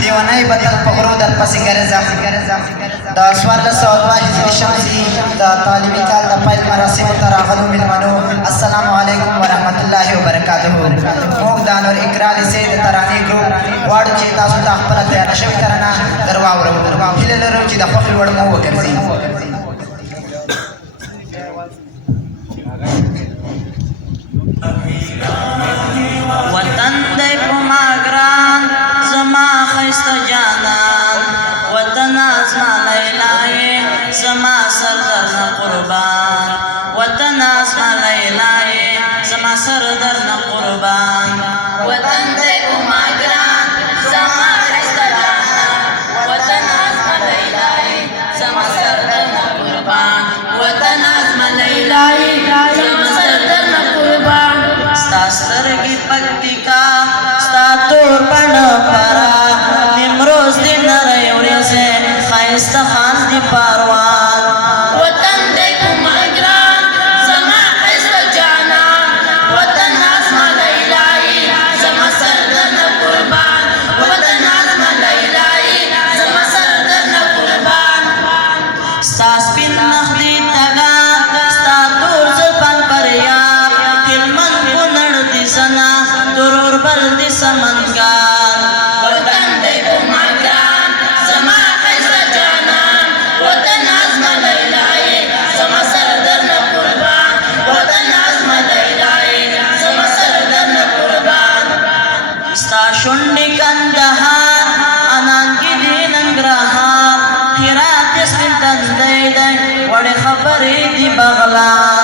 دیوانه بدل پغرو در پس گرزم دا سوار سوالوا حزب شمسی دا طالبی کال دا پیل مراسم تراغلو ملمنو السلام علیکم ورحمت اللہ وبرکاتہ موگ دانور اکرال سید ترانی گروپ وارد چی تاسو دا خپل تیار شوی ترنا درواورو هیله لرو چې د خوښ لوړ مو وګرځي وطن دې په ما ګران زما ښایسته جانان وطن ازما لیلای زما سر درنه قربان وطن ازما لیلای زما سر درنه قربان وطن دې په ما ګران زما ښایسته جانان وطن ازما لیلای زما سر درنه قربان وطن ازما لیلای زما سر درنه قربان ستا سترګې پکتیکا ستا تور بڼ فرا نیمروز دې نری ورځې ښایسته خان دې پاروان وطن دې په ما ګران زما ښایسته جانان وطن ازما لیلای زما سر درنه قربان وطن ازما لیلای زما سر درنه قربان ستا سپین مخ دې تګا ستا تور زلفان فریاب هلمند کونړ دې زنا ترور بل دې سمنګان وطن دې په ما ګران زما ښایسته جانان وطن ازما لیلای زما سر درنه قربان وطن ازما لیلای زما سر درنه قربان ستا شونډې کندهار انانګې دې ننګرهار هرات دې سپین تندی دی وړې خبرې دې بغلان